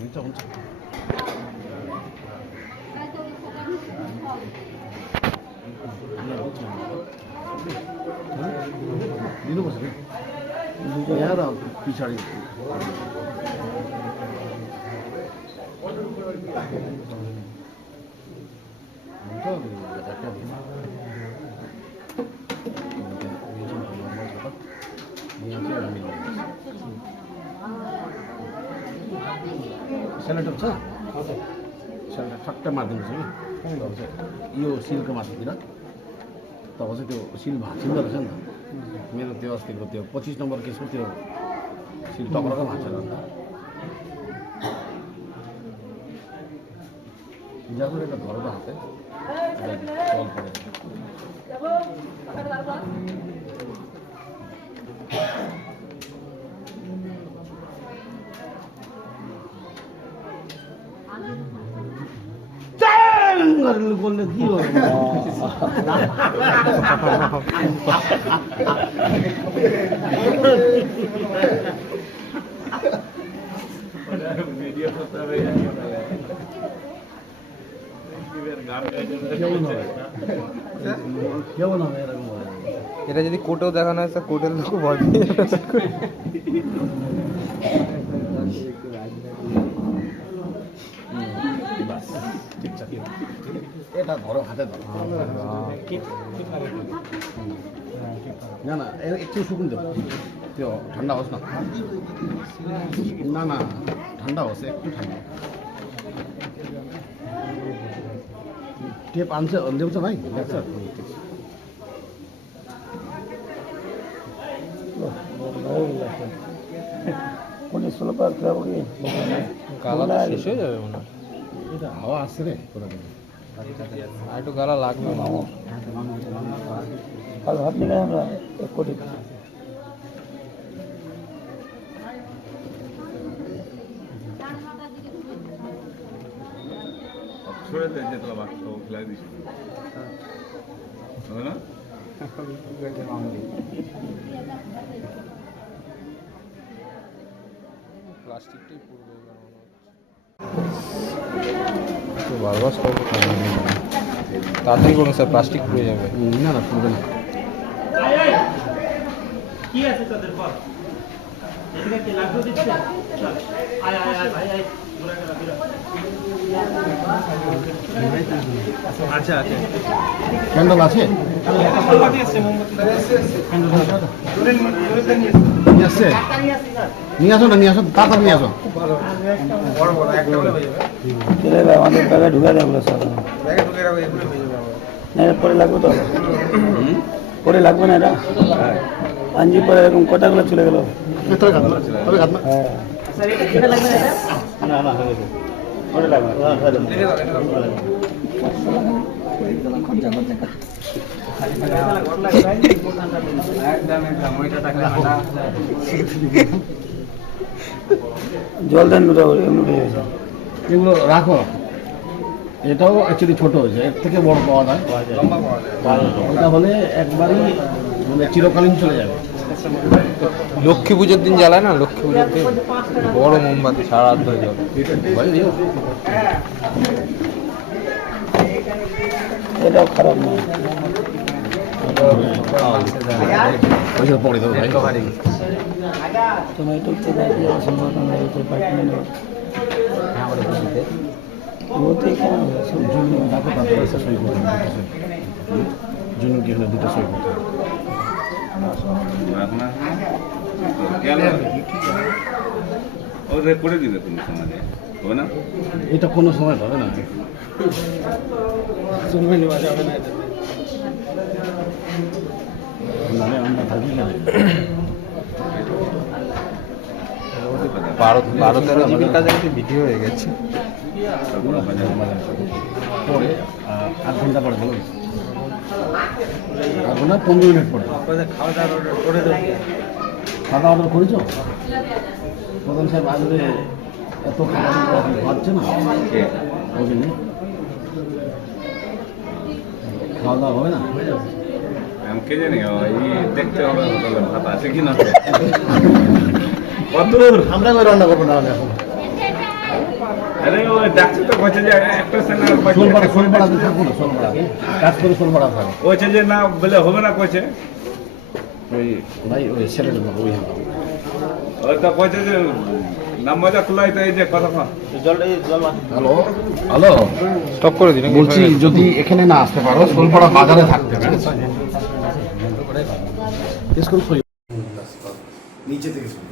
진짜 혼자. 니는 보세요. 얘라 비차리. Select छ select ठट्ट मारिदिनुहोस् कि यो सिलको माथितिर तब चाहिँ त्यो सिल भाँचिँदो रहेछ नि त मेरो त्यो अस्तिको त्यो 25 नम्बर केसको त्यो सिल टक्रको भाँचेर अन्त जाको एउटा घरको हातै चल पऱ्यो बोल्ने के हो এটা যদি কোর্টেও দেখানো হয় স্যার কোর্টের লোক ভয় পেয়ে এটা ধরো হাতে ধরো না না একটু শুকুন দেবো त्यो ठन्डा होस् न ना ठन्डा होस् একটু ঠান্ডা टेप आन्छ ल्याउँछ भाइ ल्याउँछ কোন ষোলো পার যাবো কি গালা শেষ হয়ে যাবে মনে হয় এটা হাওয়া আসছে রে পুরোপুরি আর একটু গালা লাগবে মামা কাল ভাত নিলে আমরা 1 কোটি छोड़ दे जितना बात तो खिला दी है ना প্লাস্টিকটাই পুরো তো বারবার সব তাড়াতাড়ি করুন স্যার প্লাস্টিক পুড়ে যাবে না না পুরো না কি আছে তাদের বল এদিকে কি লাগবে দিচ্ছে চল আয় আয় আয় ভাই আয় ঘুরে গেল আচ্ছা আচ্ছা ক্যান্ডেল আছে মোমবাতি আছে মোমবাতি ক্যান্ডেল নিয়ে আসছে নিয়ে আসো না নিয়ে আসো তাড়াতাড়ি নিয়ে আসো বড় বড় একটা হলে হয়ে যাবে চলে ভাই আমাদের ব্যাগে ঢুকা দেবো সব ব্যাগে ঢুকে রাখো এগুলো হয়ে যাবে না পরে লাগবে তো পরে লাগবে না এটা পাঞ্জি পরে এরকম কটাগুলো চলে গেল তবে ঘাত না হ্যাঁ স্যার এটা কেটে লাগবে না না হয়ে গেছে পরে লাগবে জল দেন দুটো এমনি উঠে গেছে এগুলো রাখো এটাও অ্যাকচুয়ালি ছোট হয়েছে এর থেকে বড় পাওয়া যায় ওটা হলে একবারই মানে চিরকালীন চলে যাবে লক্ষ্মী পুজোর দিন জ্বালায় না লক্ষ্মী পুজোর দিন বড় মোমবাতি সারা রাত ধরে যাবে এটাও খারাপ না পরে দেবো ভাই তোমার একটু সম্ভাবনা নেই তো পাঠিয়ে নেব ওতেই কেমন জুন ডাকো তারপরে সই করতে জুন কি হলো দুটো সই করতে रखना क्या और করে দিবে তুমি সমাজে হবে না এটা কোনো সময় ধরে না শুনবে নেওয়া যাবে না নাহলে আমরা থাকি না 12-13 জিবির কাছাকাছি ভিডিও হয়ে গেছে পরে 8 ঘন্টা পরে ভালো আর না 15 মিনিট পরে খাওয়া দাওয়া অর্ডার করে দেবো খাওয়া অর্ডার করেছো প্রধান সাহেব আসলে এত খাবার খাচ্ছে না ওই জন্য খাওয়া দাওয়া হবে না আমি কে জানি এই দেখতে হবে হোটেলে ভাত আছে কি না কত আমরা রান্না করবো না এখন আরে ওই ডাক্তার তো বলছে যে একটা সেনার সোলপাড়াতে থাকবো না, সোলপাড়াতে কাজ করে সোলপাড়া থাকবো। বলছে যে না বলে হবে না কইছে ওই ভাই ওই ছেলেটা বলবো ওই হলো ওই তো কইছে যে নাম্বারটা খোলাই তো এই যে কথা হ্যালো হ্যালো স্টপ করে দিন বলছি যদি এখানে না আসতে পারো সোলপাড়া বাজারে থাকতে হবে নিচে থেকে শুনি।